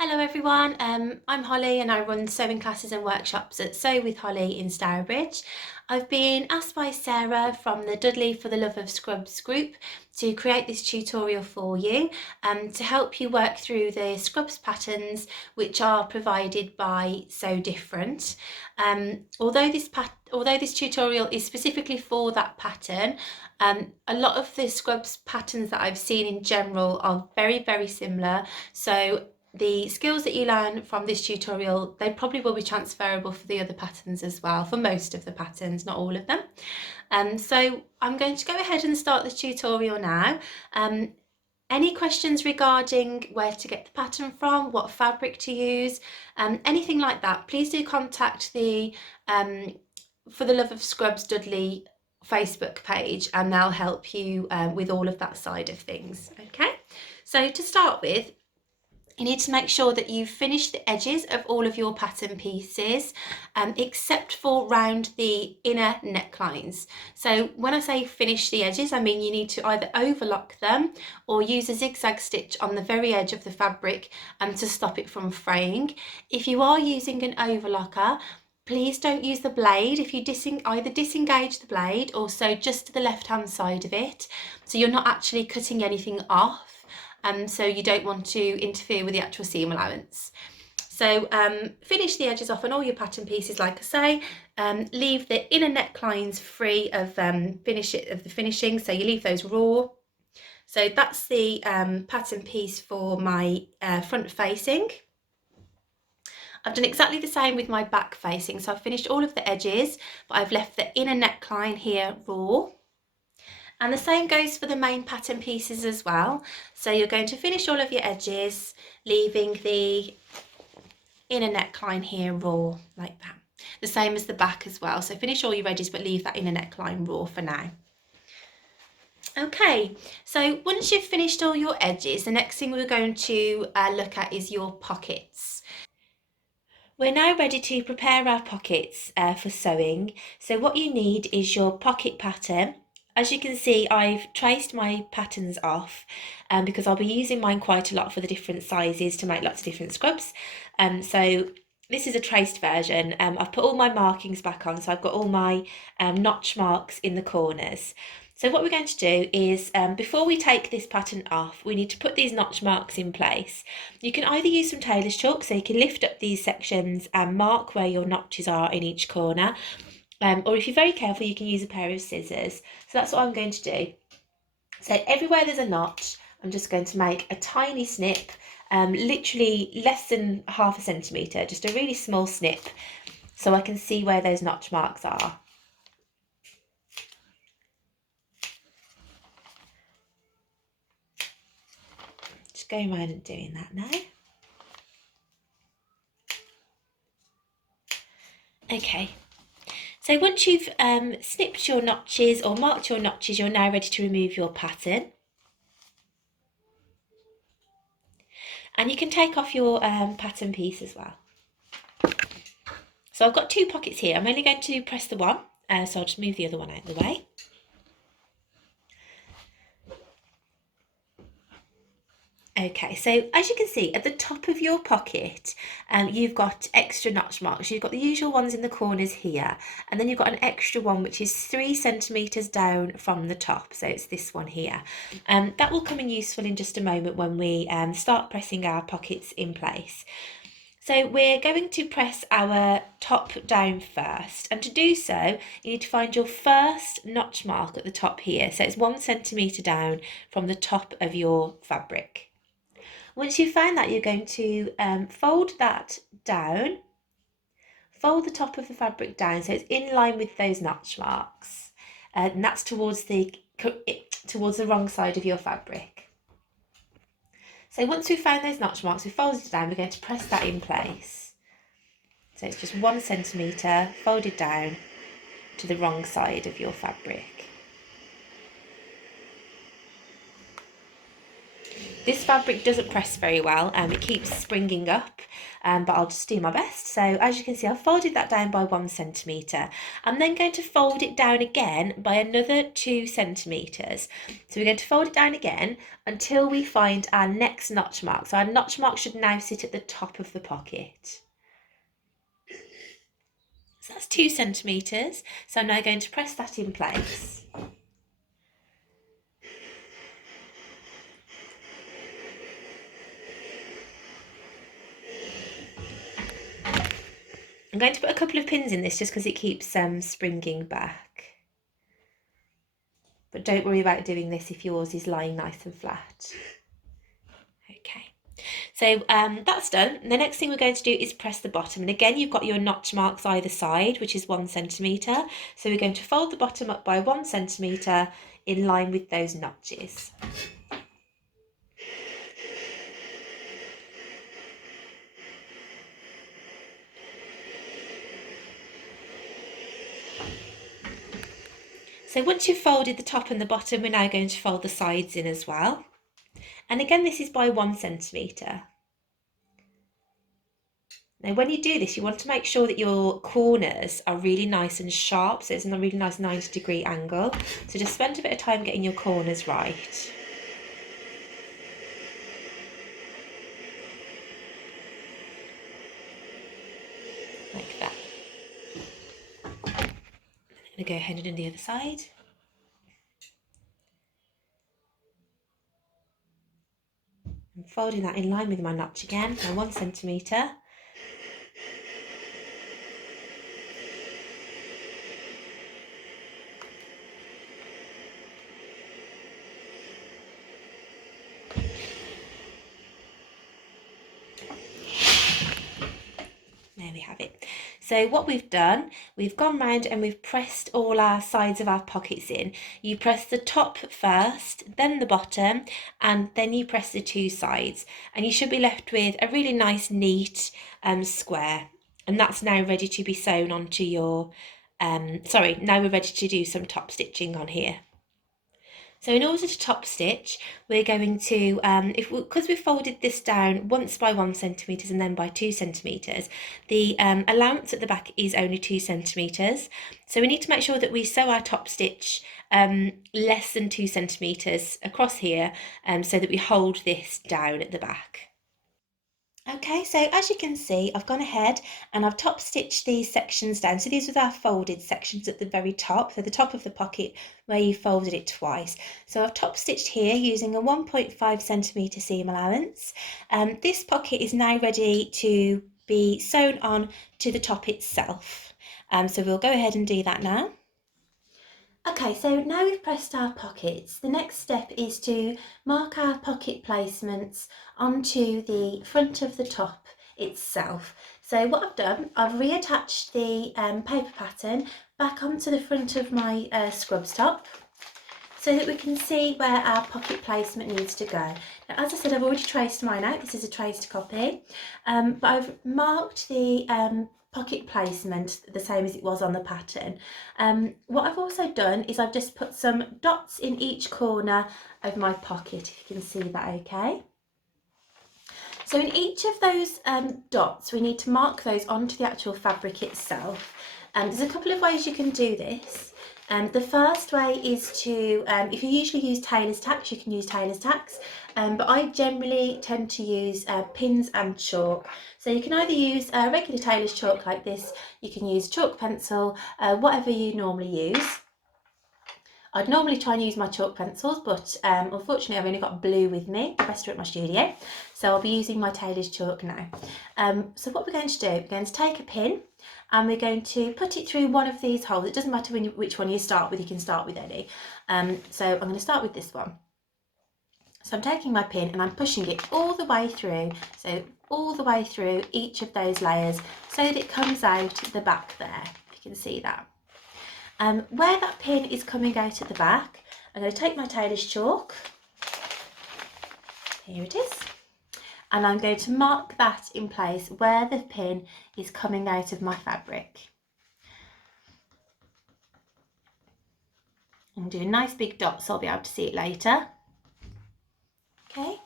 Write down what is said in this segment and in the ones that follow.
Hello everyone, I'm Holly and I run sewing classes and workshops at Sew with Holly in Stourbridge. I've been asked by Sarah from the Dudley for the Love of Scrubs group to create this tutorial for you to help you work through the scrubs patterns which are provided by Sew Different. Although this tutorial is specifically for that pattern, a lot of the scrubs patterns that I've seen in general are very similar. So the skills that you learn from this tutorial, they probably will be transferable for the other patterns as well, for most of the patterns, not all of them. So I'm going to go ahead and start the tutorial now. Any questions regarding where to get the pattern from, what fabric to use, anything like that, please do contact the For the Love of Scrubs Dudley Facebook page and they'll help you with all of that side of things. Okay, so to start with, you need to make sure that you've finished the edges of all of your pattern pieces, except for round the inner necklines. So when I say finish the edges, I mean you need to either overlock them or use a zigzag stitch on the very edge of the fabric to stop it from fraying. If you are using an overlocker, please don't use the blade. If you either disengage the blade or sew just to the left hand side of it, so you're not actually cutting anything off. So you don't want to interfere with the actual seam allowance. So finish the edges off on all your pattern pieces, like I say. Leave the inner necklines free of the finishing, so you leave those raw. So that's the pattern piece for my front facing. I've done exactly the same with my back facing, so I've finished all of the edges, but I've left the inner neckline here raw. And the same goes for the main pattern pieces as well. So you're going to finish all of your edges, leaving the inner neckline here raw, like that. The same as the back as well. So finish all your edges, but leave that inner neckline raw for now. Okay, so once you've finished all your edges, the next thing we're going to look at is your pockets. We're now ready to prepare our pockets for sewing. So what you need is your pocket pattern. As you can see, I've traced my patterns off because I'll be using mine quite a lot for the different sizes to make lots of different scrubs. So this is a traced version. I've put all my markings back on, so I've got all my notch marks in the corners. So what we're going to do is, before we take this pattern off, we need to put these notch marks in place. You can either use some tailor's chalk, so you can lift up these sections and mark where your notches are in each corner. Or if you're very careful, you can use a pair of scissors. So that's what I'm going to do. So everywhere there's a notch, I'm just going to make a tiny snip, literally less than ½ centimetre, just a really small snip, so I can see where those notch marks are. Just going around and doing that now. Okay. So once you've snipped your notches or marked your notches, you're now ready to remove your pattern. And you can take off your pattern piece as well. So I've got two pockets here. I'm only going to press the one, so I'll just move the other one out of the way. Okay, so as you can see at the top of your pocket, you've got extra notch marks. You've got the usual ones in the corners here, and then you've got an extra one which is 3 centimetres down from the top. So it's this one here. That will come in useful in just a moment when we start pressing our pockets in place. So we're going to press our top down first, and to do so you need to find your first notch mark at the top here. So it's 1 centimetre down from the top of your fabric. Once you've found that, you're going to fold that down, fold the top of the fabric down so it's in line with those notch marks, and that's towards the wrong side of your fabric. So once we've found those notch marks, we've folded it down, we're going to press that in place. So it's just 1 centimetre folded down to the wrong side of your fabric. This fabric doesn't press very well, it keeps springing up, but I'll just do my best. So as you can see, I've folded that down by 1 centimetre. I'm then going to fold it down again by another 2 centimetres. So we're going to fold it down again until we find our next notch mark. So our notch mark should now sit at the top of the pocket. So that's 2 centimetres. So I'm now going to press that in place. I'm going to put a couple of pins in this just because it keeps springing back. But don't worry about doing this if yours is lying nice and flat. Okay, so that's done. The next thing we're going to do is press the bottom. And again, you've got your notch marks either side, which is 1 centimetre. So we're going to fold the bottom up by 1 centimetre in line with those notches. So once you've folded the top and the bottom, we're now going to fold the sides in as well. And again, this is by 1 centimetre. Now, when you do this, you want to make sure that your corners are really nice and sharp, so it's a really nice 90-degree angle. So just spend a bit of time getting your corners right. Like that. I'm going to go ahead and do the other side. I'm folding that in line with my notch again, by 1 centimetre. There we have it. So what we've done, we've gone round and we've pressed all our sides of our pockets in. You press the top first, then the bottom, and then you press the 2 sides. And you should be left with a really nice, neat square. And that's now ready to be sewn onto your, now we're ready to do some top stitching on here. So in order to top stitch, we're going to, because we've folded this down once by 1 centimetre and then by 2 centimetres, the allowance at the back is only 2 centimetres. So we need to make sure that we sew our top stitch less than 2 centimetres across here so that we hold this down at the back. Okay, so as you can see, I've gone ahead and I've top stitched these sections down. So these are our folded sections at the very top, so the top of the pocket where you folded it twice. So I've top stitched here using a 1.5 centimetre seam allowance. This pocket is now ready to be sewn on to the top itself. So we'll go ahead and do that now. Okay, so now we've pressed our pockets, the next step is to mark our pocket placements onto the front of the top itself. So what I've done, I've reattached the paper pattern back onto the front of my scrubs top so that we can see where our pocket placement needs to go. Now, as I said, I've already traced mine out. This is a traced copy, but I've marked the pocket placement the same as it was on the pattern. What I've also done is I've just put some dots in each corner of my pocket, if you can see that okay. So in each of those dots, we need to mark those onto the actual fabric itself. There's a couple of ways you can do this. The first way is to, if you usually use tailor's tacks, you can use tailor's tacks, but I generally tend to use pins and chalk. So you can either use regular tailor's chalk like this, you can use chalk pencil, whatever you normally use. I'd normally try and use my chalk pencils, but unfortunately I've only got blue with me, the rest are at my studio, so I'll be using my tailor's chalk now. So what we're going to do, we're going to take a pin and we're going to put it through one of these holes. It doesn't matter which one you start with, you can start with any. So I'm going to start with this one. So I'm taking my pin and I'm pushing it all the way through, so all the way through each of those layers so that it comes out the back there, if you can see that. Where that pin is coming out at the back, I'm going to take my tailor's chalk, here it is, and I'm going to mark that in place where the pin is coming out of my fabric. I'm doing a nice big dot so I'll be able to see it later. Okay,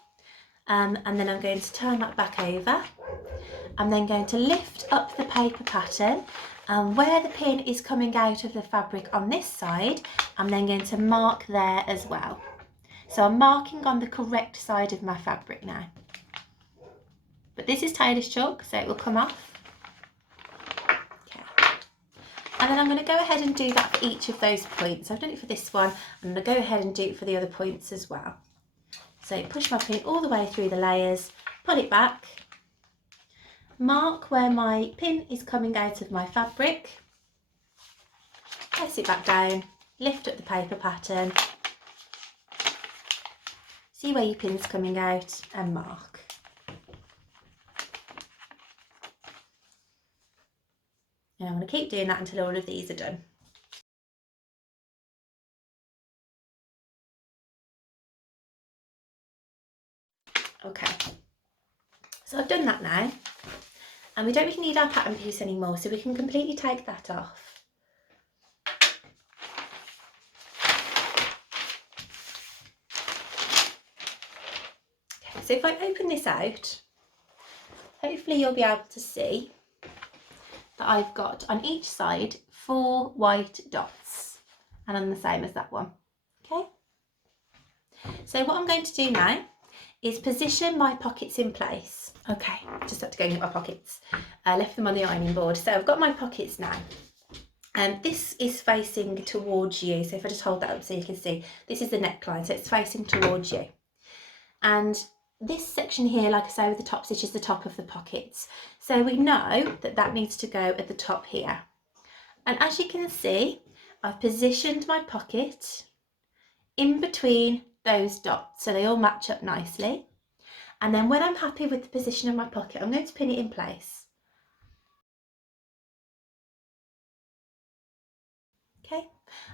and then I'm going to turn that back over. I'm then going to lift up the paper pattern, and where the pin is coming out of the fabric on this side, I'm then going to mark there as well. So I'm marking on the correct side of my fabric now. But this is tailor's chalk, so it will come off. Okay. And then I'm going to go ahead and do that for each of those points. I've done it for this one, I'm going to go ahead and do it for the other points as well. So push my pin all the way through the layers, pull it back, mark where my pin is coming out of my fabric, press it back down, lift up the paper pattern, see where your pin's coming out and mark. And I'm going to keep doing that until all of these are done. Okay, so I've done that now, and we don't really need our pattern piece anymore, so we can completely take that off. Okay, so if I open this out, hopefully you'll be able to see that I've got on each side 4 white dots, and I'm the same as that one. Okay, so what I'm going to do now is position my pockets in place. Okay, just had to go and get my pockets. I left them on the ironing board. So I've got my pockets now. And this is facing towards you. So if I just hold that up so you can see, this is the neckline, so it's facing towards you. And this section here, like I say, with the top stitch is the top of the pockets. So we know that that needs to go at the top here. And as you can see, I've positioned my pocket in between those dots, so they all match up nicely. And then when I'm happy with the position of my pocket, I'm going to pin it in place. Okay,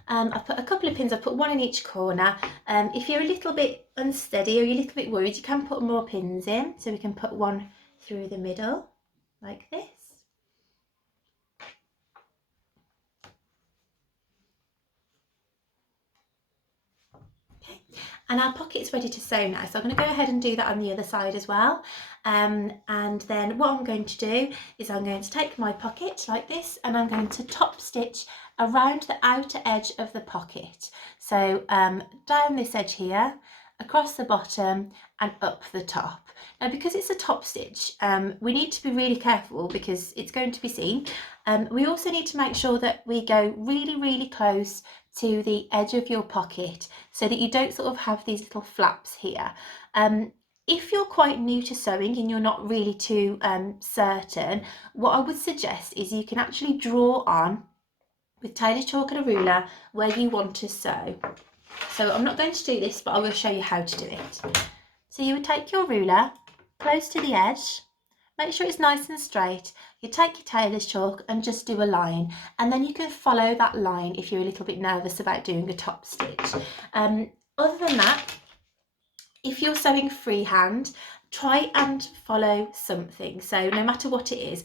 I've put a couple of pins, I've put one in each corner. If you're a little bit unsteady or you're a little bit worried, you can put more pins in. So we can put one through the middle, like this. And our pocket's ready to sew now, so I'm going to go ahead and do that on the other side as well. And then what I'm going to do is I'm going to take my pocket like this, and I'm going to top stitch around the outer edge of the pocket. So down this edge here, across the bottom and up the top. Now because it's a top stitch, we need to be really careful because it's going to be seen. We also need to make sure that we go really close to the edge of your pocket so that you don't sort of have these little flaps here. If you're quite new to sewing and you're not really too certain, what I would suggest is you can actually draw on with tailor's chalk and a ruler where you want to sew. So I'm not going to do this, but I will show you how to do it. So you would take your ruler close to the edge, make sure it's nice and straight. You take your tailor's chalk and just do a line, and then you can follow that line if you're a little bit nervous about doing a top stitch. Other than that, if you're sewing freehand, try and follow something, so no matter what it is.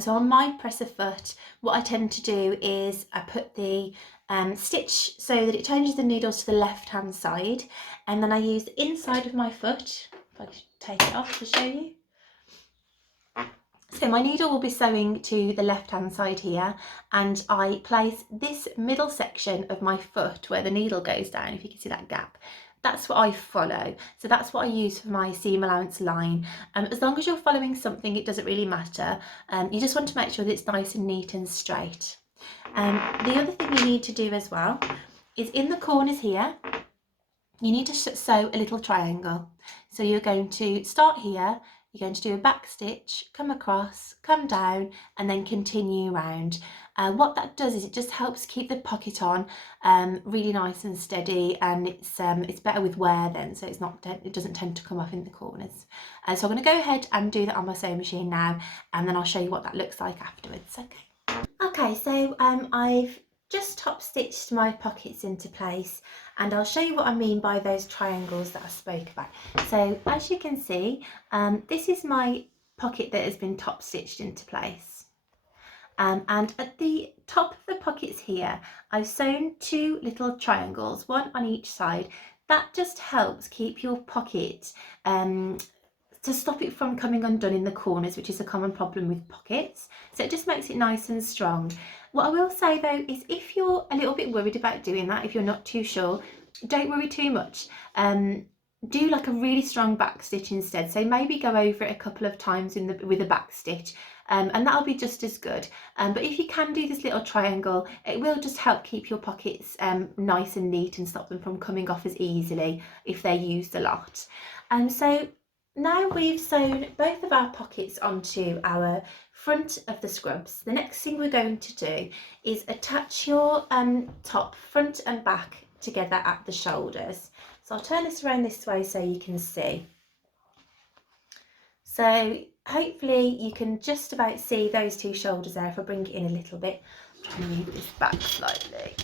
So on my presser foot, what I tend to do is I put the stitch so that it changes the needles to the left hand side, and then I use the inside of my foot, if I can take it off to show you. So my needle will be sewing to the left hand side here, and I place this middle section of my foot where the needle goes down, if you can see that gap. That's what I follow. So that's what I use for my seam allowance line. As long as you're following something, it doesn't really matter. You just want to make sure that it's nice and neat and straight. The other thing you need to do as well is in the corners here, you need to sew a little triangle. So you're going to start here, you're going to do a back stitch, come across, come down, and then continue round. What that does is it just helps keep the pocket on really nice and steady, and it's better with wear then, so it doesn't tend to come off in the corners. So I'm going to go ahead and do that on my sewing machine now, and then I'll show you what that looks like afterwards. Okay, so I've just top stitched my pockets into place, and I'll show you what I mean by those triangles that I spoke about. So as you can see, this is my pocket that has been top stitched into place, and at the top of the pockets here I've sewn 2 little triangles, one on each side. That just helps keep your pocket to stop it from coming undone in the corners, which is a common problem with pockets. So it just makes it nice and strong. What I will say though is if you're a little bit worried about doing that, if you're not too sure, don't worry too much. Do like a really strong back stitch instead. So maybe go over it a couple of times with a back stitch, and that'll be just as good. But if you can do this little triangle, it will just help keep your pockets nice and neat and stop them from coming off as easily if they're used a lot. So now we've sewn both of our pockets onto our front of the scrubs, the next thing we're going to do is attach your top front and back together at the shoulders. So I'll turn this around this way so you can see. So hopefully you can just about see those two shoulders there. If I bring it in a little bit, I'm going to move this back slightly.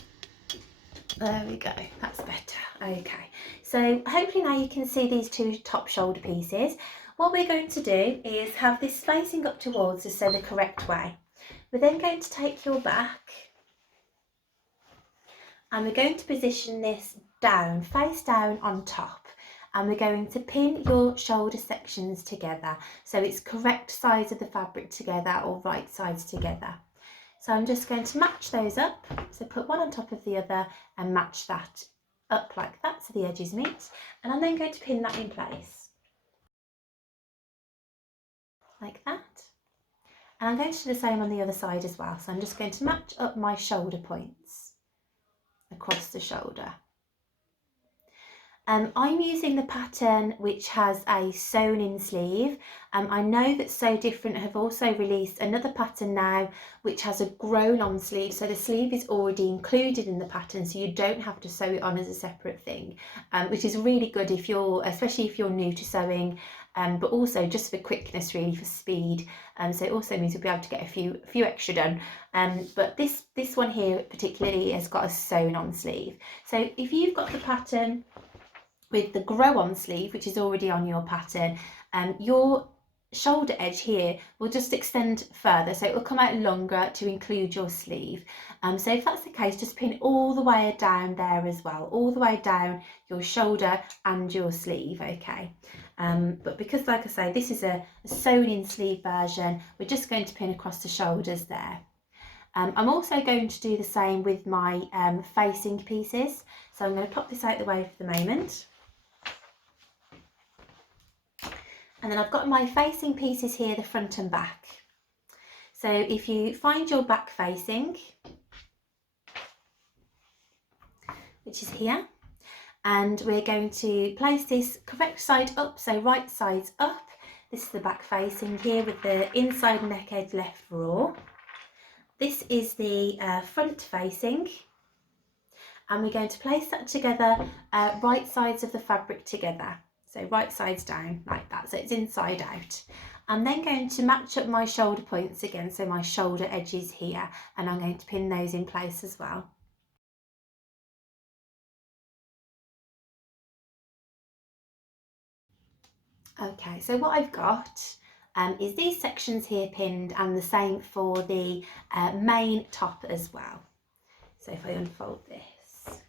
There we go, that's better. Okay, so hopefully now you can see these two top shoulder pieces. What we're going to do is have this facing up towards us, so the correct way. We're then going to take your back and we're going to position this down, face down on top, and we're going to pin your shoulder sections together so it's correct sides of the fabric together or right sides together. So I'm just going to match those up, so put one on top of the other and match that up like that so the edges meet, and I'm then going to pin that in place like that. And I'm going to do the same on the other side as well, so I'm just going to match up my shoulder points across the shoulder. I'm using the pattern which has a sewn in sleeve. I know that Sew Different have also released another pattern now which has a grown on sleeve, so the sleeve is already included in the pattern, so you don't have to sew it on as a separate thing, which is really good if you're, especially if you're new to sewing, but also just for quickness, really, for speed. So it also means you'll be able to get a few extra done. But this one here particularly has got a sewn on sleeve. So if you've got the pattern with the grow on sleeve, which is already on your pattern, your shoulder edge here will just extend further, so it will come out longer to include your sleeve. So if that's the case, just pin all the way down there as well, all the way down your shoulder and your sleeve, okay? But because, like I say, this is a sewn in sleeve version, we're just going to pin across the shoulders there. I'm also going to do the same with my facing pieces, so I'm going to pop this out the way for the moment. And then I've got my facing pieces here, the front and back. So if you find your back facing, which is here, and we're going to place this correct side up, so right side's up. This is the back facing here with the inside neck edge left raw. This is the front facing, and we're going to place that together, right sides of the fabric together. So right sides down like that, so it's inside out. I'm then going to match up my shoulder points again, so my shoulder edges here, and I'm going to pin those in place as well. Okay, so what I've got is these sections here pinned, and the same for the main top as well. So if I unfold this,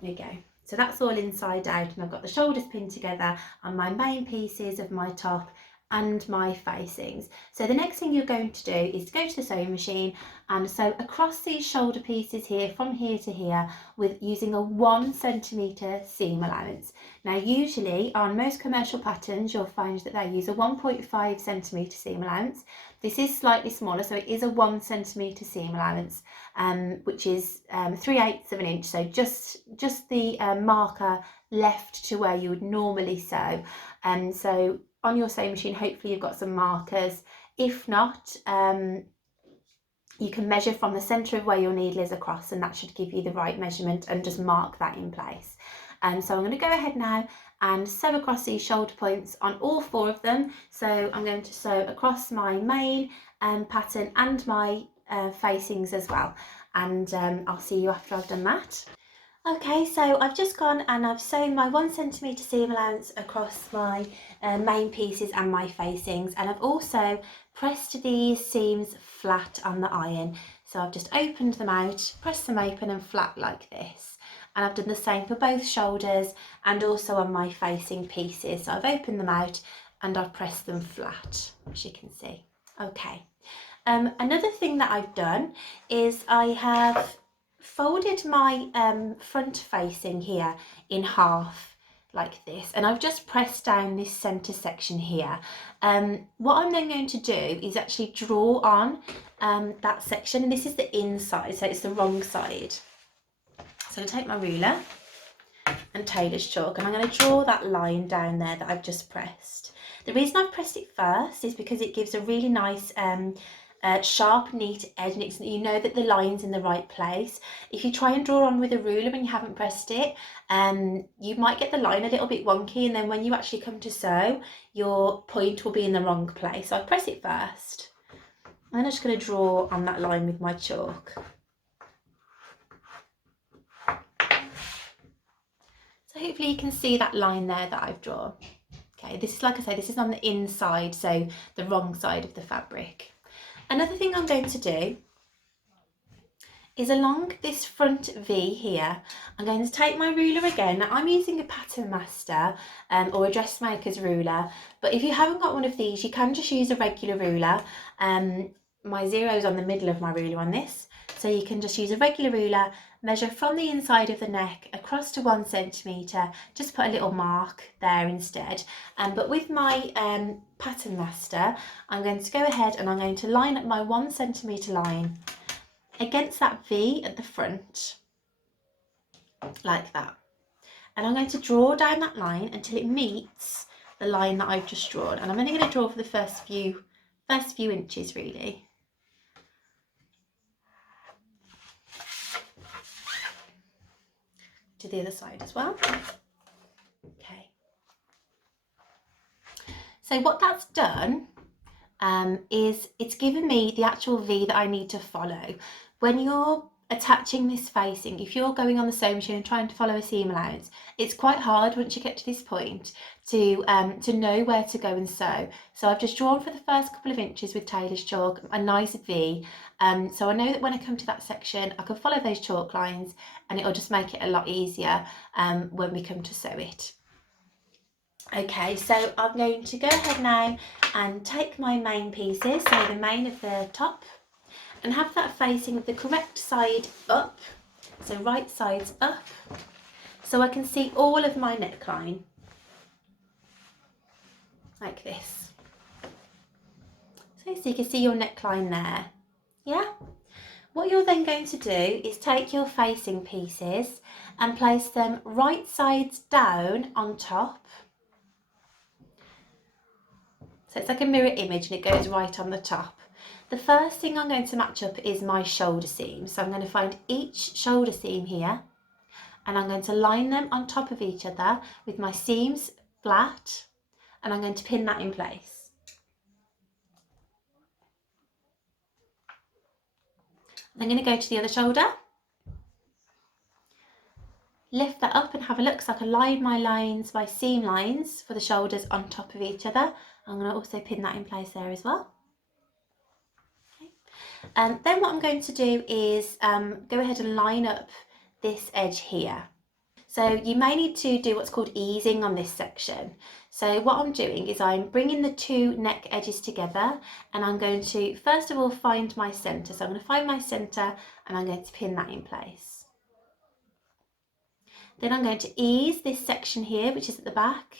there you go. So that's all inside out, and I've got the shoulders pinned together and my main pieces of my top and my facings. So the next thing you're going to do is to go to the sewing machine and sew across these shoulder pieces here from here to here with using a 1 centimetre seam allowance. Now usually on most commercial patterns you'll find that they use a 1.5 centimetre seam allowance. This is slightly smaller, so it is a 1 centimetre seam allowance, which is 3/8 of an inch, so just the marker left to where you would normally sew. So on your sewing machine, hopefully you've got some markers. If not, you can measure from the centre of where your needle is across, and that should give you the right measurement, and just mark that in place. So I'm going to go ahead now and sew across these shoulder points on all 4 of them. So I'm going to sew across my main pattern and my facings as well, and I'll see you after I've done that. Okay, so I've just gone and I've sewn my 1 centimetre seam allowance across my main pieces and my facings, and I've also pressed these seams flat on the iron. So I've just opened them out, pressed them open and flat like this. and I've done the same for both shoulders and also on my facing pieces. So I've opened them out and I've pressed them flat, as you can see. Okay. Another thing that I've done is I have folded my front facing here in half like this, and I've just pressed down this centre section here. What I'm then going to do is actually draw on that section, and this is the inside, so it's the wrong side. So I'm going to take my ruler and tailor's chalk, and I'm going to draw that line down there that I've just pressed. The reason I've pressed it first is because it gives a really nice sharp, neat edge, and you know that the line's in the right place. If you try and draw on with a ruler and you haven't pressed it, you might get the line a little bit wonky, and then when you actually come to sew, your point will be in the wrong place. So I press it first, and then I'm just going to draw on that line with my chalk. So hopefully you can see that line there that I've drawn. Okay, this is, like I say, this is on the inside, so the wrong side of the fabric. Another thing I'm going to do is along this front V here, I'm going to take my ruler again. Now, I'm using a pattern master or a dressmaker's ruler, but if you haven't got one of these, you can just use a regular ruler. My zero's on the middle of my ruler on this, so you can just use a regular ruler, measure from the inside of the neck across to 1 centimetre, just put a little mark there instead. But with my pattern master, I'm going to go ahead and I'm going to line up my 1 centimetre line against that V at the front, like that. And I'm going to draw down that line until it meets the line that I've just drawn. And I'm only going to draw for the first few inches, really. To the other side as well. Okay. So what that's done is it's given me the actual V that I need to follow. When you're attaching this facing, if you're going on the sewing machine and trying to follow a seam allowance, it's quite hard once you get to this point to know where to go and sew. So I've just drawn for the first couple of inches with tailor's chalk a nice V, so I know that when I come to that section I can follow those chalk lines and it'll just make it a lot easier when we come to sew it. Okay, so I'm going to go ahead now and take my main pieces, so the main of the top, and have that facing the correct side up, so right side's up, so I can see all of my neckline, like this. So you can see your neckline there, yeah? What you're then going to do is take your facing pieces and place them right sides down on top. So it's like a mirror image and it goes right on the top. The first thing I'm going to match up is my shoulder seam. So I'm going to find each shoulder seam here and I'm going to line them on top of each other with my seams flat, and I'm going to pin that in place. I'm going to go to the other shoulder, lift that up and have a look so I can line my seam lines for the shoulders on top of each other. I'm going to also pin that in place there as well. Then what I'm going to do is go ahead and line up this edge here. So you may need to do what's called easing on this section. So what I'm doing is I'm bringing the two neck edges together and I'm going to first of all find my centre. So I'm going to find my centre and I'm going to pin that in place. Then I'm going to ease this section here, which is at the back,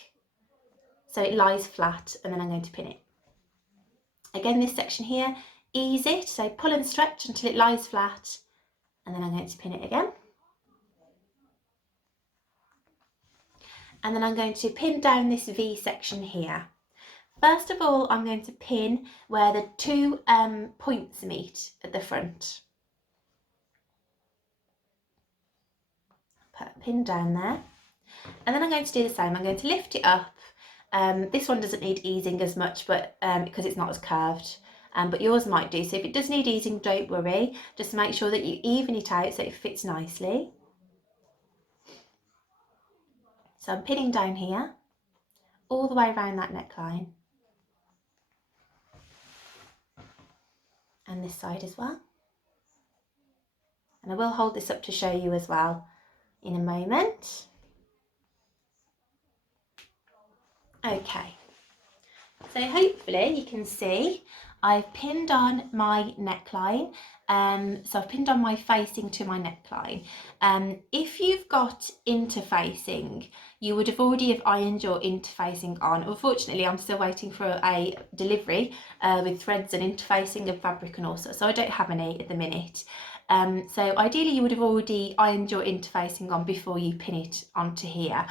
so it lies flat, and then I'm going to pin it. Again, this section here, ease it, so pull and stretch until it lies flat, and then I'm going to pin it again. And then I'm going to pin down this V section here. First of all, I'm going to pin where the two points meet at the front. Put a pin down there. And then I'm going to do the same. I'm going to lift it up. This one doesn't need easing as much, but because it's not as curved. But yours might do. So if it does need easing, don't worry. Just make sure that you even it out so it fits nicely. So I'm pinning down here, all the way around that neckline. And this side as well. And I will hold this up to show you as well in a moment. Okay, so hopefully you can see I've pinned on my neckline. So I've pinned on my facing to my neckline. If you've got interfacing, you would have already have ironed your interfacing on. Unfortunately, I'm still waiting for a delivery with threads and interfacing and fabric and all sorts, so I don't have any at the minute. So ideally you would have already ironed your interfacing on before you pin it onto here.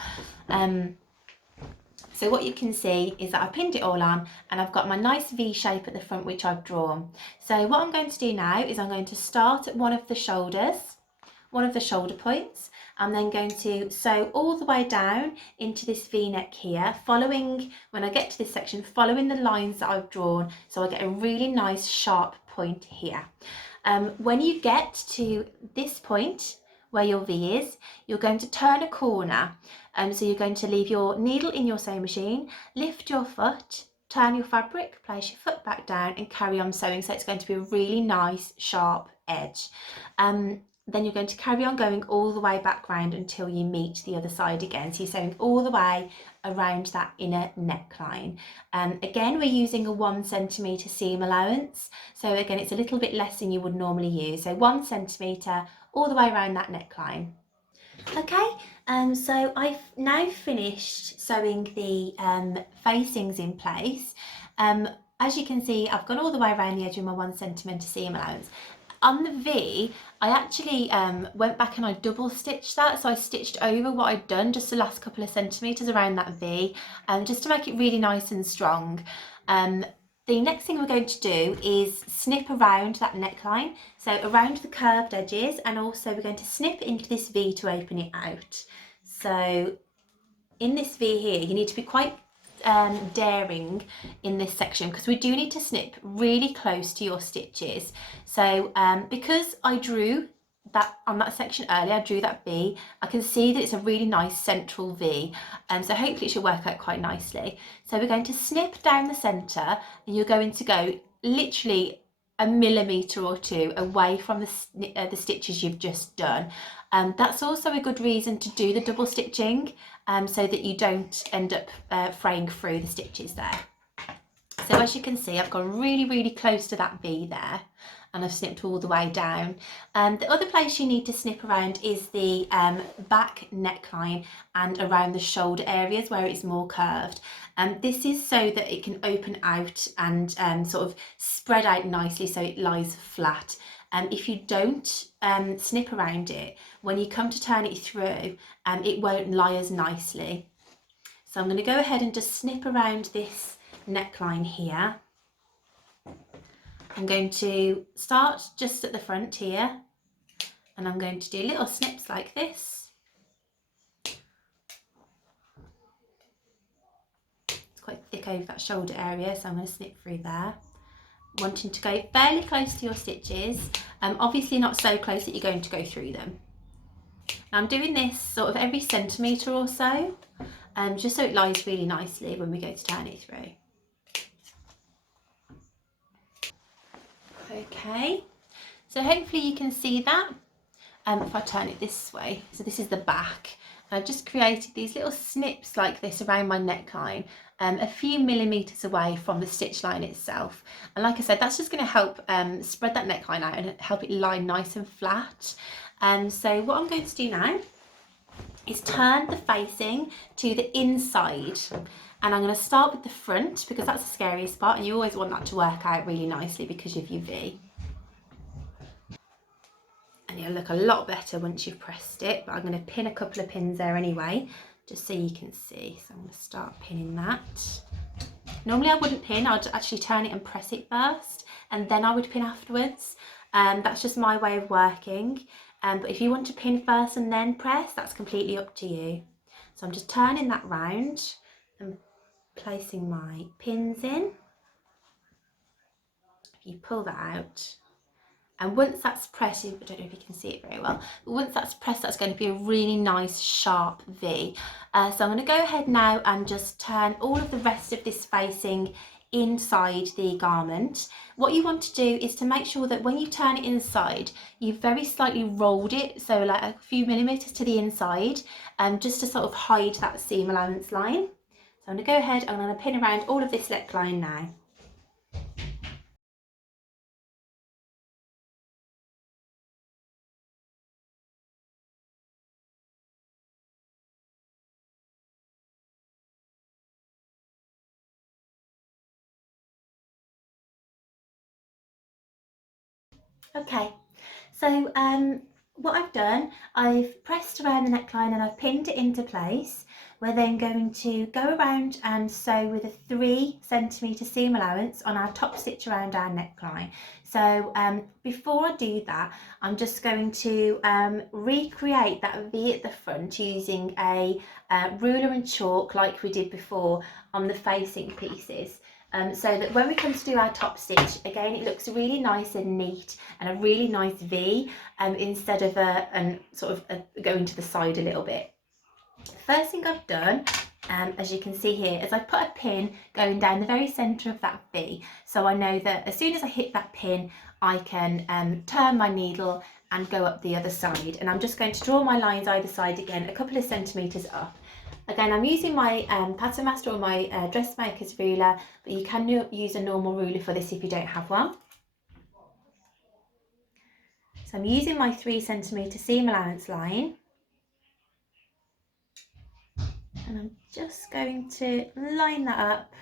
So what you can see is that I pinned it all on and I've got my nice V shape at the front which I've drawn. So what I'm going to do now is I'm going to start at one of the shoulders, one of the shoulder points. I'm then going to sew all the way down into this V-neck here, following, when I get to this section, following the lines that I've drawn, so I get a really nice sharp point here. When you get to this point where your V is, you're going to turn a corner. So you're going to leave your needle in your sewing machine, lift your foot, turn your fabric, place your foot back down and carry on sewing. So it's going to be a really nice sharp edge. Then you're going to carry on going all the way back round until you meet the other side again. So you're sewing all the way around that inner neckline. Again, we're using a 1 centimetre seam allowance. So again, it's a little bit less than you would normally use. So 1 centimetre all the way around that neckline. Okay, so I've now finished sewing the facings in place. As you can see, I've gone all the way around the edge with my 1 centimetre seam allowance. On the V, I actually went back and I double stitched that, so I stitched over what I'd done, just the last couple of centimetres around that V, just to make it really nice and strong. The next thing we're going to do is snip around that neckline, so around the curved edges, and also we're going to snip into this V to open it out. So in this V here, you need to be quite daring in this section because we do need to snip really close to your stitches. So because I drew that on that section earlier, I drew that V, I can see that it's a really nice central V, so hopefully it should work out quite nicely. So we're going to snip down the centre and you're going to go literally a millimetre or two away from the stitches you've just done. That's also a good reason to do the double stitching, so that you don't end up fraying through the stitches there. So as you can see, I've gone really close to that V there and I've snipped all the way down. The other place you need to snip around is the back neckline and around the shoulder areas where it's more curved. This is so that it can open out and sort of spread out nicely so it lies flat. If you don't snip around it, when you come to turn it through, it won't lie as nicely. So I'm going to go ahead and just snip around this neckline here. I'm going to start just at the front here and I'm going to do little snips like this. It's quite thick over that shoulder area, so I'm going to snip through there. Wanting to go fairly close to your stitches, obviously not so close that you're going to go through them. Now I'm doing this sort of every centimetre or so, just so it lies really nicely when we go to turn it through. Okay, so hopefully you can see that. If I turn it this way, so this is the back. I've just created these little snips like this around my neckline, a few millimetres away from the stitch line itself. And like I said, that's just going to help spread that neckline out and help it lie nice and flat. So what I'm going to do now is turn the facing to the inside. And I'm going to start with the front because that's the scariest part and you always want that to work out really nicely because of your V. And it'll look a lot better once you've pressed it, but I'm going to pin a couple of pins there anyway, just so you can see. So I'm going to start pinning that. Normally I wouldn't pin, I'd actually turn it and press it first, and then I would pin afterwards. That's just my way of working. But if you want to pin first and then press, that's completely up to you. So I'm just turning that round and placing my pins in. You pull that out. And once that's pressed, I don't know if you can see it very well, but once that's pressed, that's going to be a really nice sharp V. So I'm going to go ahead now and just turn all of the rest of this facing inside the garment. What you want to do is to make sure that when you turn it inside, you've very slightly rolled it, so like a few millimeters to the inside, just to sort of hide that seam allowance line. So I'm going to go ahead, I'm going to pin around all of this neckline now. Okay, so what I've done, I've pressed around the neckline and I've pinned it into place. We're then going to go around and sew with a 3 cm seam allowance on our top stitch around our neckline. So before I do that, I'm just going to recreate that V at the front using a ruler and chalk like we did before on the facing pieces. So that when we come to do our top stitch, again, it looks really nice and neat and a really nice V instead of going to the side a little bit. First thing I've done, as you can see here, is I put a pin going down the very centre of that V. So I know that as soon as I hit that pin, I can turn my needle and go up the other side. And I'm just going to draw my lines either side again, a couple of centimetres up. Again, I'm using my pattern master or my dressmaker's ruler, but you can use a normal ruler for this if you don't have one. So I'm using my 3 cm seam allowance line, and I'm just going to line that up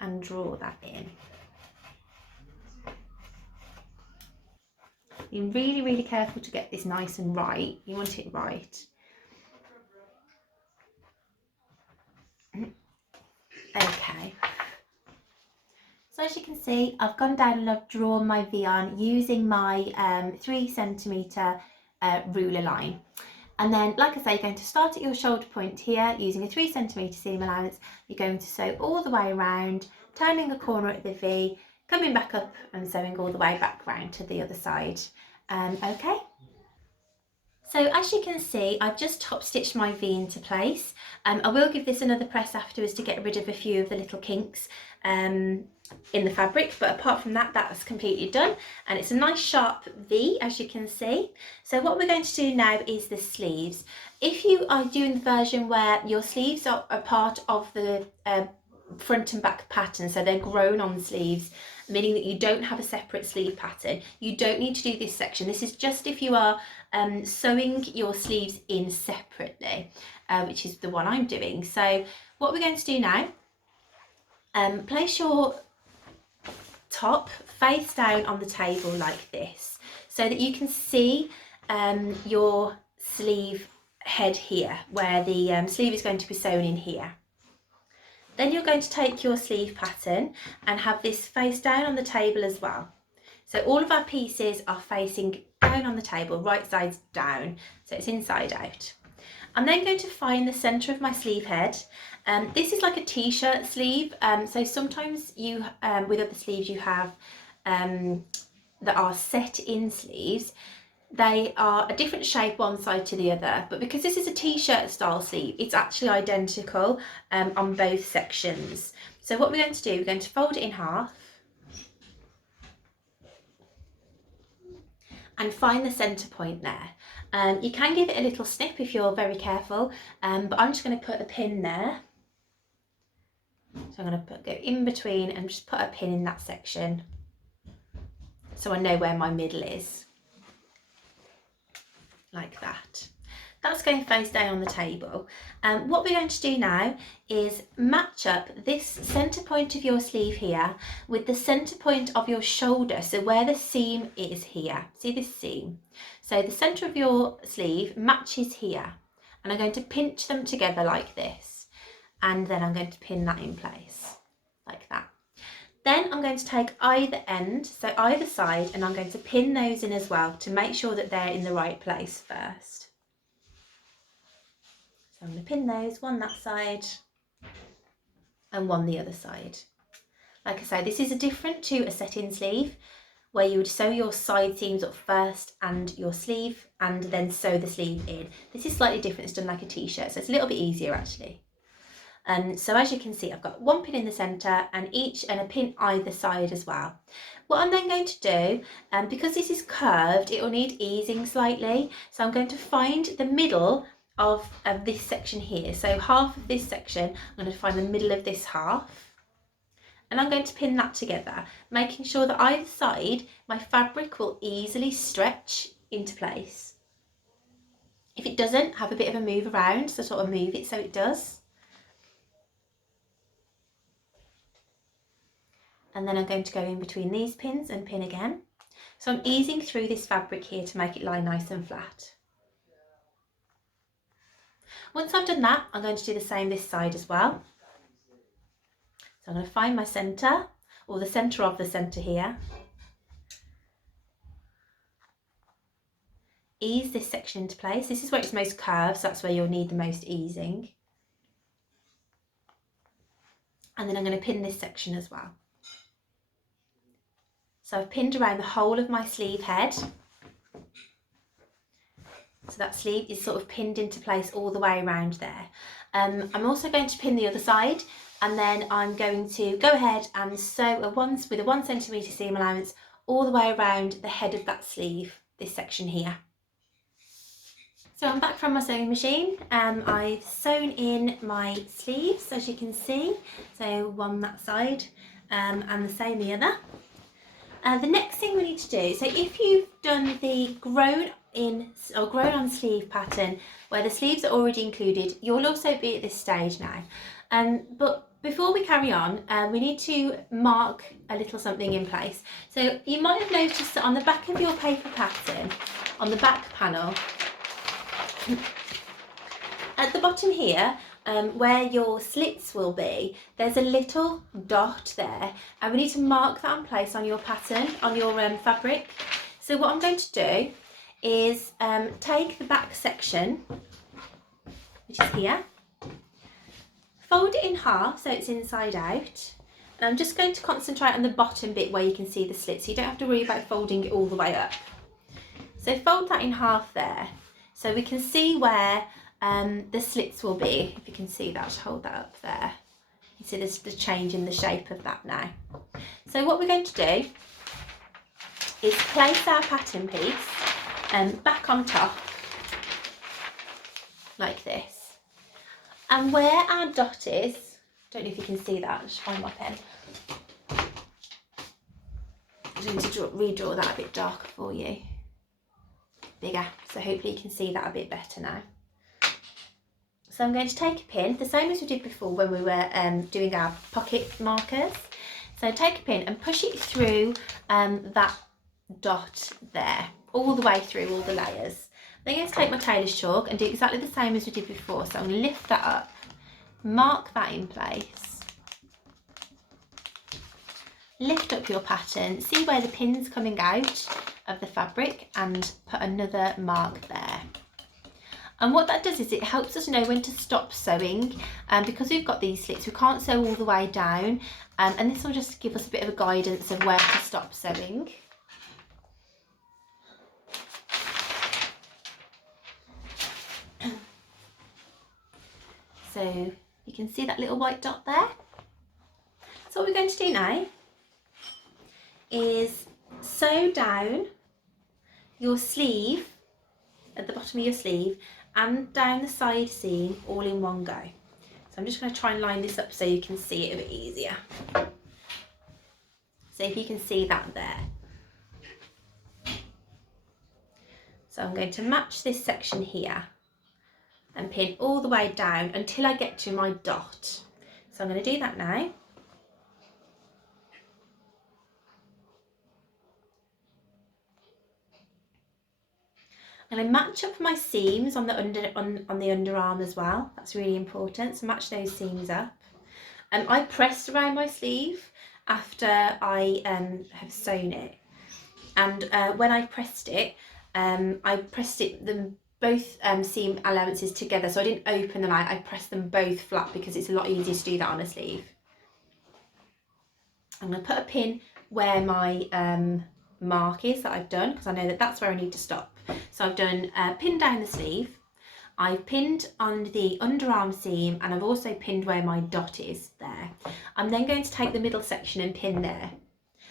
and draw that in. Be really, really careful to get this nice and right. You want it right. Okay. So as you can see, I've gone down and I've drawn my V on using my 3 cm ruler line. And then, like I say, you're going to start at your shoulder point here using a 3 cm seam allowance. You're going to sew all the way around, turning a corner at the V, coming back up and sewing all the way back round to the other side. Okay. So as you can see, I've just top stitched my V into place. I will give this another press afterwards to get rid of a few of the little kinks in the fabric, but apart from that, that's completely done. And it's a nice sharp V, as you can see. So what we're going to do now is the sleeves. If you are doing the version where your sleeves are a part of the front and back pattern, so they're grown on sleeves, meaning that you don't have a separate sleeve pattern, you don't need to do this section. This is just if you are sewing your sleeves in separately, which is the one I'm doing. So what we're going to do now, place your top face down on the table like this, so that you can see your sleeve head here, where the sleeve is going to be sewn in here. Then you're going to take your sleeve pattern and have this face down on the table as well. So all of our pieces are facing down on the table, right sides down, so it's inside out. I'm then going to find the centre of my sleeve head. This is like a t-shirt sleeve, so sometimes you, with other sleeves you have that are set in sleeves. They are a different shape one side to the other, but because this is a t-shirt style sleeve, it's actually identical on both sections. So what we're going to do, we're going to fold it in half and find the centre point there. You can give it a little snip if you're very careful, but I'm just going to put a pin there. So I'm going to go in between and just put a pin in that section so I know where my middle is. Like that. That's going face down on the table. What we're going to do now is match up this centre point of your sleeve here with the centre point of your shoulder, so where the seam is here. See this seam? So the centre of your sleeve matches here, and I'm going to pinch them together like this, and then I'm going to pin that in place like that. Then I'm going to take either end, so either side, and I'm going to pin those in as well to make sure that they're in the right place first. So I'm going to pin those, one that side and one the other side. Like I say, this is different to a set-in sleeve where you would sew your side seams up first and your sleeve and then sew the sleeve in. This is slightly different, it's done like a t-shirt, so it's a little bit easier actually. So as you can see, I've got one pin in the centre and a pin either side as well. What I'm then going to do, because this is curved, it will need easing slightly. So I'm going to find the middle of this section here. So half of this section, I'm going to find the middle of this half. And I'm going to pin that together, making sure that either side, my fabric will easily stretch into place. If it doesn't, have a bit of a move around, so sort of move it so it does. And then I'm going to go in between these pins and pin again. So I'm easing through this fabric here to make it lie nice and flat. Once I've done that, I'm going to do the same this side as well. So I'm going to find my centre, or the centre of the centre here. Ease this section into place. This is where it's most curved, so that's where you'll need the most easing. And then I'm going to pin this section as well. So I've pinned around the whole of my sleeve head. So that sleeve is sort of pinned into place all the way around there. I'm also going to pin the other side, and then I'm going to go ahead and sew with a 1 centimetre seam allowance all the way around the head of that sleeve, this section here. So I'm back from my sewing machine. I've sewn in my sleeves, as you can see. So one that side and the same the other. The next thing we need to do, so if you've done the grown on sleeve pattern where the sleeves are already included, you'll also be at this stage now. But before we carry on, we need to mark a little something in place. So you might have noticed that on the back of your paper pattern, on the back panel, at the bottom here, where your slits will be, there's a little dot there, and we need to mark that in place on your pattern, on your fabric. So what I'm going to do is take the back section, which is here, fold it in half so it's inside out, and I'm just going to concentrate on the bottom bit where you can see the slit, so you don't have to worry about folding it all the way up. So fold that in half there, so we can see where the slits will be. If you can see that, I'll hold that up there. You see there's the change in the shape of that now. So what we're going to do is place our pattern piece back on top, like this. And where our dot is, don't know if you can see that, I'll just find my pen. I'm going to redraw that a bit darker for you. Bigger, so hopefully you can see that a bit better now. So I'm going to take a pin, the same as we did before when we were doing our pocket markers. So take a pin and push it through that dot there, all the way through all the layers. Then I'm going to take my tailor's chalk and do exactly the same as we did before. So I'm going to lift that up, mark that in place, lift up your pattern, see where the pin's coming out of the fabric and put another mark there. And what that does is it helps us know when to stop sewing, and because we've got these slits we can't sew all the way down, and this will just give us a bit of a guidance of where to stop sewing. So you can see that little white dot there. So what we're going to do now is sew down your sleeve at the bottom of your sleeve and down the side seam all in one go. So I'm just going to try and line this up so you can see it a bit easier. So if you can see that there. So I'm going to match this section here and pin all the way down until I get to my dot. So I'm going to do that now. I'm going to match up my seams on the underarm as well. That's really important. So match those seams up. I pressed around my sleeve after I have sewn it, and when I pressed it both seam allowances together, so I didn't open them out. I pressed them both flat because it's a lot easier to do that on a sleeve. I'm going to put a pin where my mark is that I've done, because I know that that's where I need to stop. So I've done pin down the sleeve. I've pinned on the underarm seam, and I've also pinned where my dot is there. I'm then going to take the middle section and pin there.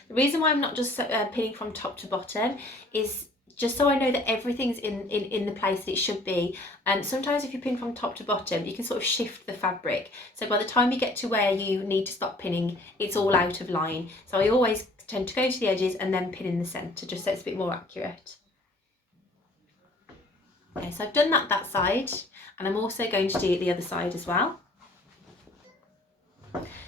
The reason why I'm not just pinning from top to bottom is just so I know that everything's in the place that it should be. And sometimes if you pin from top to bottom, you can sort of shift the fabric. So by the time you get to where you need to stop pinning, it's all out of line. So I always tend to go to the edges and then pin in the centre, just so it's a bit more accurate. Okay, so I've done that side, and I'm also going to do the other side as well.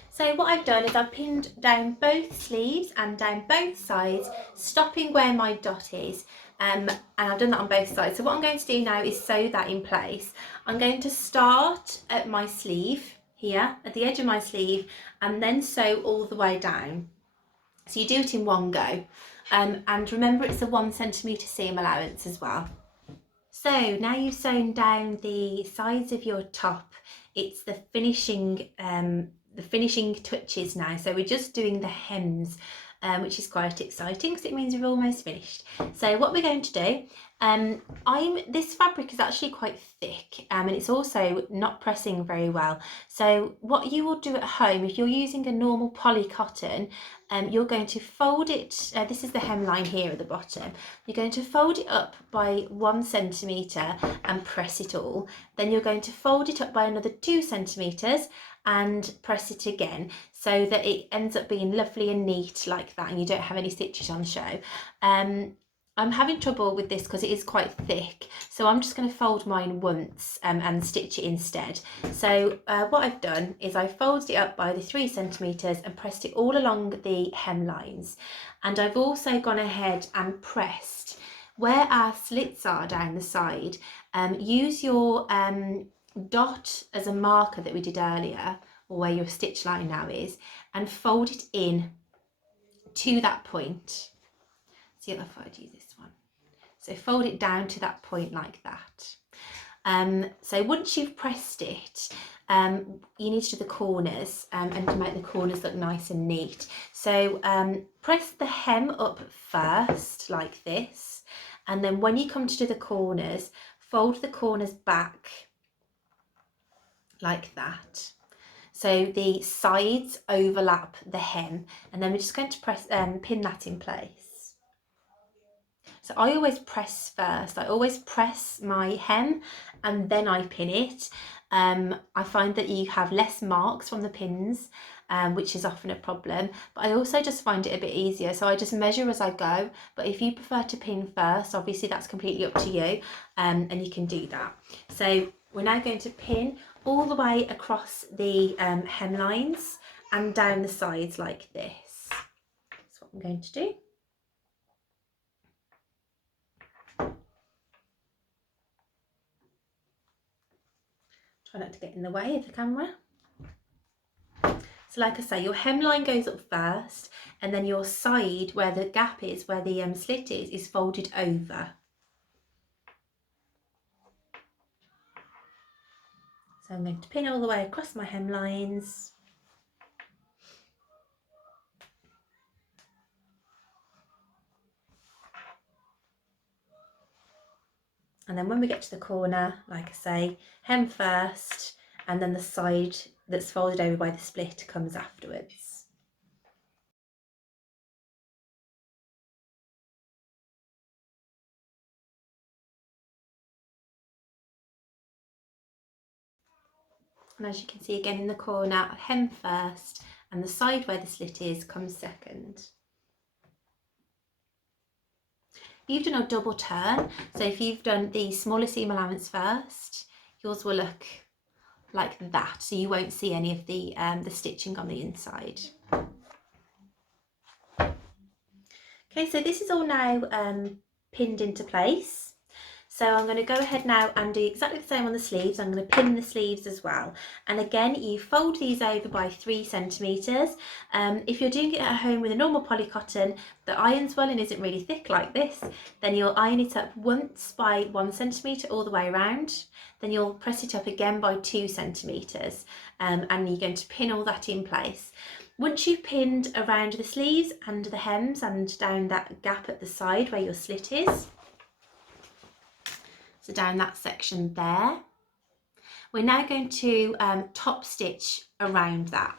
So what I've done is I've pinned down both sleeves and down both sides, stopping where my dot is, and I've done that on both sides. So what I'm going to do now is sew that in place. I'm going to start at my sleeve here, at the edge of my sleeve, and then sew all the way down. So you do it in one go, and remember it's a 1 centimetre seam allowance as well. So now you've sewn down the sides of your top, it's the finishing touches now. So we're just doing the hems, which is quite exciting because it means we're almost finished. So what we're going to do, this fabric is actually quite thick, and it's also not pressing very well. So what you will do at home, if you're using a normal poly cotton, you're going to fold it, this is the hemline here at the bottom, you're going to fold it up by 1 centimetre and press it all. Then you're going to fold it up by another 2 centimetres and press it again, so that it ends up being lovely and neat like that, and you don't have any stitches on show. I'm having trouble with this because it is quite thick, so I'm just going to fold mine once and stitch it instead. So what I've done is I folded it up by the 3 centimetres and pressed it all along the hem lines, and I've also gone ahead and pressed where our slits are down the side. Use your dot as a marker that we did earlier, or where your stitch line now is, and fold it in to that point. See if I'd use this one. So fold it down to that point like that. So once you've pressed it, you need to do the corners and to make the corners look nice and neat. So press the hem up first like this, and then when you come to do the corners, fold the corners back like that. So the sides overlap the hem, and then we're just going to press pin that in place. So I always press first. I always press my hem and then I pin it. I find that you have less marks from the pins, which is often a problem, but I also just find it a bit easier. So I just measure as I go, but if you prefer to pin first, obviously that's completely up to you, and you can do that. So we're now going to pin all the way across the hem lines and down the sides like this. That's what I'm going to do. Try not to get in the way of the camera. So like I say, your hemline goes up first, and then your side where the gap is, where the slit is folded over. So I'm going to pin all the way across my hemlines. And then when we get to the corner, like I say, hem first, and then the side that's folded over by the split comes afterwards. And as you can see again in the corner, hem first, and the side where the slit is comes second. You've done a double turn, so if you've done the smaller seam allowance first, yours will look like that, so you won't see any of the stitching on the inside. Okay, so this is all now pinned into place. So I'm going to go ahead now and do exactly the same on the sleeves. I'm going to pin the sleeves as well. And again, you fold these over by 3 centimetres. If you're doing it at home with a normal poly cotton, the iron swelling isn't really thick like this, then you'll iron it up once by 1 centimetre all the way around. Then you'll press it up again by 2 centimetres, and you're going to pin all that in place. Once you've pinned around the sleeves and the hems and down that gap at the side where your slit is, so down that section there, We're now going to top stitch around that.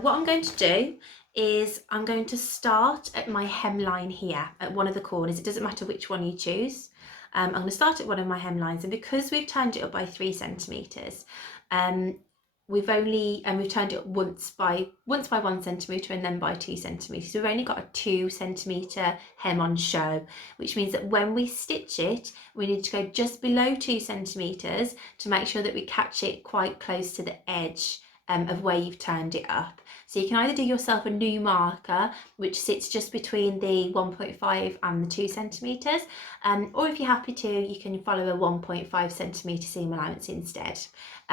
What I'm going to do is I'm going to start at my hemline here at one of the corners. It doesn't matter which one you choose. I'm going to start at one of my hemlines, and because we've turned it up by 3 centimetres, we've turned it up once by 1 centimetre and then by 2 centimetres. So we've only got a 2 centimetre hem on show, which means that when we stitch it, we need to go just below 2 centimetres to make sure that we catch it quite close to the edge of where you've turned it up. So you can either do yourself a new marker which sits just between the 1.5 and the 2 centimetres, or if you're happy to, you can follow a 1.5 centimetre seam allowance instead,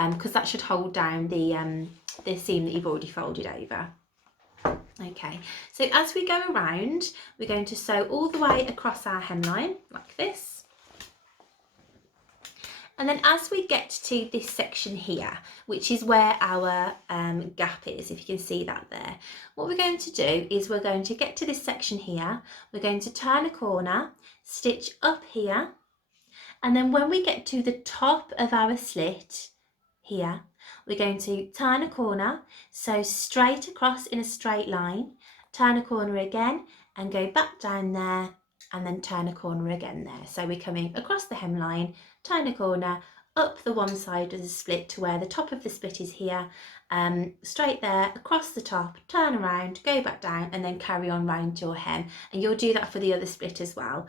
because that should hold down the seam that you've already folded over. Okay, so as we go around, we're going to sew all the way across our hemline like this. And then as we get to this section here, which is where our gap is, if you can see that there, what we're going to do is we're going to get to this section here, we're going to turn a corner, stitch up here, and then when we get to the top of our slit here, we're going to turn a corner, sew straight across in a straight line, turn a corner again and go back down there, and then turn a corner again there. So we're coming across the hemline, turn a corner, up the one side of the split to where the top of the split is here, straight there, across the top, turn around, go back down, and then carry on round your hem. And you'll do that for the other split as well.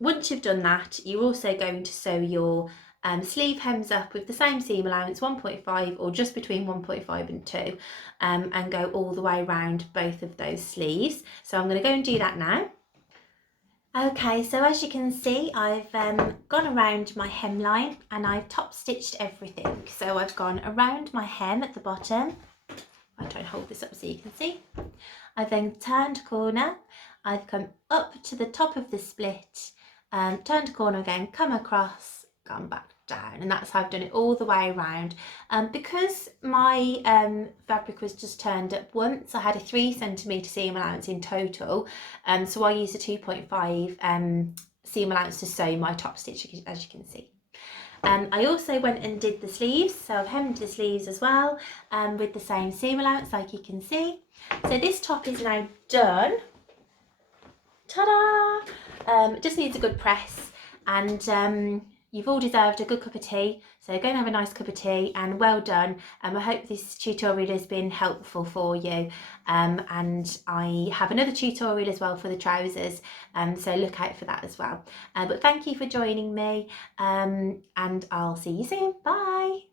Once you've done that, you're also going to sew your sleeve hems up with the same seam allowance, 1.5 or just between 1.5 and 2, and go all the way around both of those sleeves. So I'm going to go and do that now. Okay, so as you can see, I've gone around my hemline and I've top stitched everything. So I've gone around my hem at the bottom. I'll try and hold this up so you can see. I've then turned corner, I've come up to the top of the split, turned corner again, come across, gone back down, and that's how I've done it all the way around. Because my fabric was just turned up once, I had a 3 centimetre seam allowance in total, so I used a 2.5 seam allowance to sew my top stitch, as you can see. I also went and did the sleeves, so I've hemmed the sleeves as well, with the same seam allowance, like you can see. So this top is now done. Ta-da! It just needs a good press, and you've all deserved a good cup of tea, so go and have a nice cup of tea, and well done. I hope this tutorial has been helpful for you, and I have another tutorial as well for the trousers, so look out for that as well. But thank you for joining me, and I'll see you soon. Bye!